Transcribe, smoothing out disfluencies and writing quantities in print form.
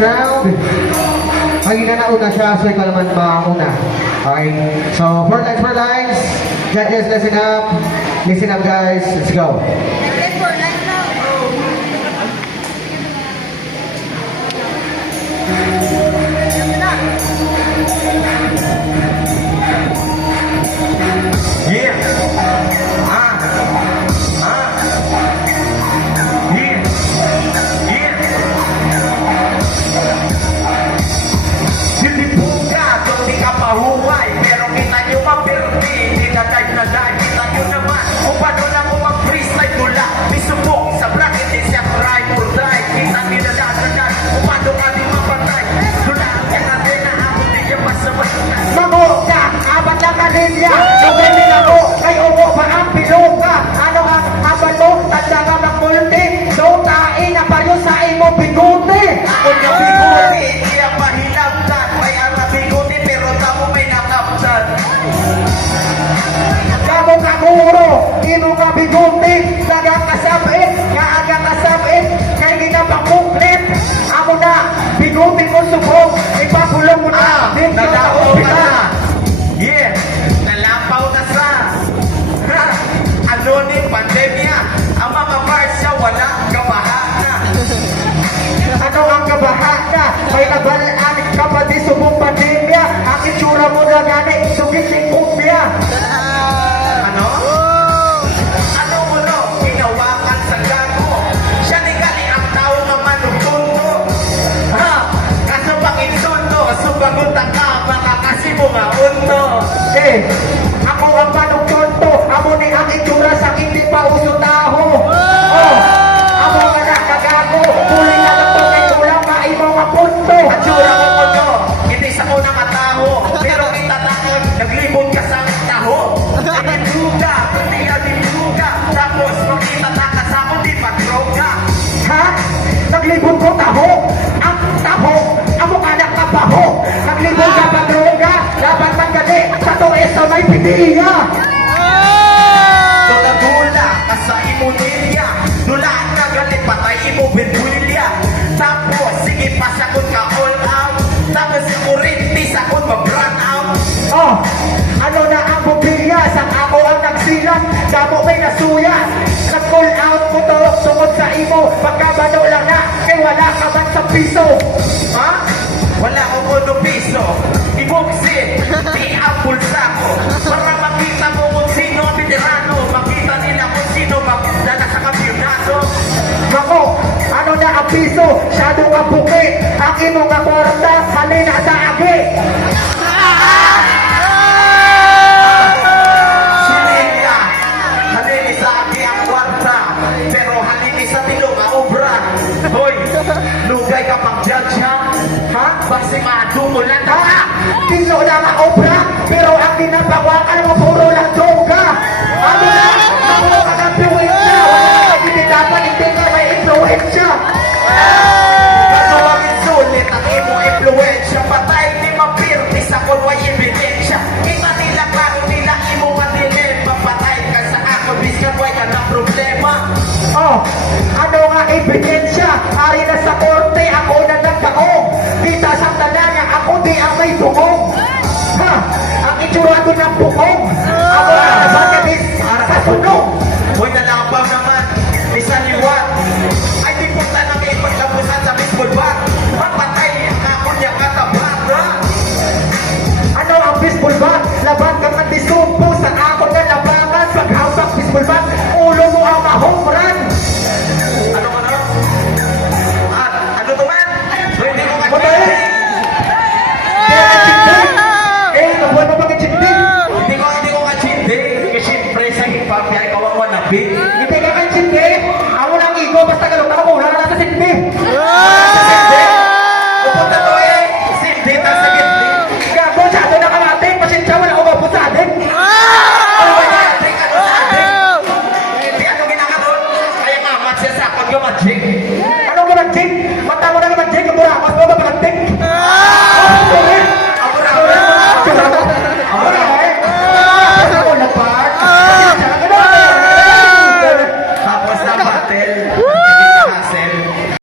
round. Magiging nauna siya, so ikaw naman mauna. Okay? So, 4 lines. Judges, listen up. Listen up, guys. Let's go. Yeah. Yeah. Yeah. Hindi po ka, kung di ka pahuway, pero kita nyo mapirti, hindi na dive na dive, kita nyo naman, kung paano lang kung mag-freestyle mula, may subok sa bracket, di siya try or die, kita nila dadagan, kung paano ka di mapatay, mula ang natin na ako, di niya masabay. Mago ka, apat lang kanilya. Sabay nila ko, kay upo pa ang piluka. Ano ang apat mo, tanda ka magmulti. So tain na payo sa imo biguti. Kung yung biguti, iya pahinabtan, may ara biguti, pero tamo may nakaptan. Kamo kaguro, ino ka biguti. Naga kasabit, kaaga kasabit. Kay ginapakuklit. Amo na, biguti ko subok. Ipapulong mo na, din ka Nalampaw ka na. na. Yeah, nalampaw na sa ano ni pandemya. Ang mga Marsya wala kabahana. Ano ang kabahana? May kabalaan ka pa di subong pandemya. Ang itsura mo na gani, sugising kumbya. Ano? Ano mo no? Hinawakan sa gago. Siya ni gali ang tao nga manutundo. Ha? Kaso pang-insundo, subagot ang ka, baka kasi mo nga undo. Ako ang panugtunto. Amo ni ang itsura sa hindi pa uso taho. Oh, amo ka na kagago. Muli na lang itong itsura, maimo nga punto. Ang tsura mo mo no, hindi sa unang ataho. Pero itatakot, naglibot ka sa taho. Nagduga, kundi nagduga. Tapos makita ka sa ako, di patroga. Ha? Naglibot ko taho. Ang taho, amo ka na kabaho. Naglibot ka pa droga. Laban man gali, sa tuwes na may pidiya. Dula ka sa imunilya. Dula na galit, patay imo binwilya. Tapos, sige pa sakot ka all out. Tapos, kurinti sakot ma-brown out. Oh, ano na ang bubilya? Sa ako ang nagsilang, damo may nasuya. Nag-call out mo to, sungod sa imo. Pagkabano lang na, kay wala ka man sa piso. Ha? Wala akong mono piso. Ibuksin, di ang pulsa ko. Para makita mo kung sino ang veterano. Makita nila kung sino magdala sa kampyonato. Ako, ano na ang piso? Shadow ang buki. Ang imo nga kwarta, halina sa agi. Sinila, halini sa akin ang kwarta. Pero halini sa tilong ang obra. Hoy, lugay ka pang judge ha? Ha? Basi madumulan ka. Ha? Tilo lang ang obra, pero ang dinapawakan mo puro lang joga. Ano na? Ako ka ng piwensya. Wala ka hindi dapat hindi ka may influensya. Kaso ang insulit at imong influensya. Patay ni mapirti sa kulway ebidensya. Kita nila klaro nila imong matilim. Papatay ka sa ako, biskan way ka na problema. Oh, ano nga ebidensya? Ari na sa korte, ako na nagkaong. Kita sa talaga, ako di ang may bukong. Ha? Ang itsura ko ng bukong. Ako na nabagalis sa sunog.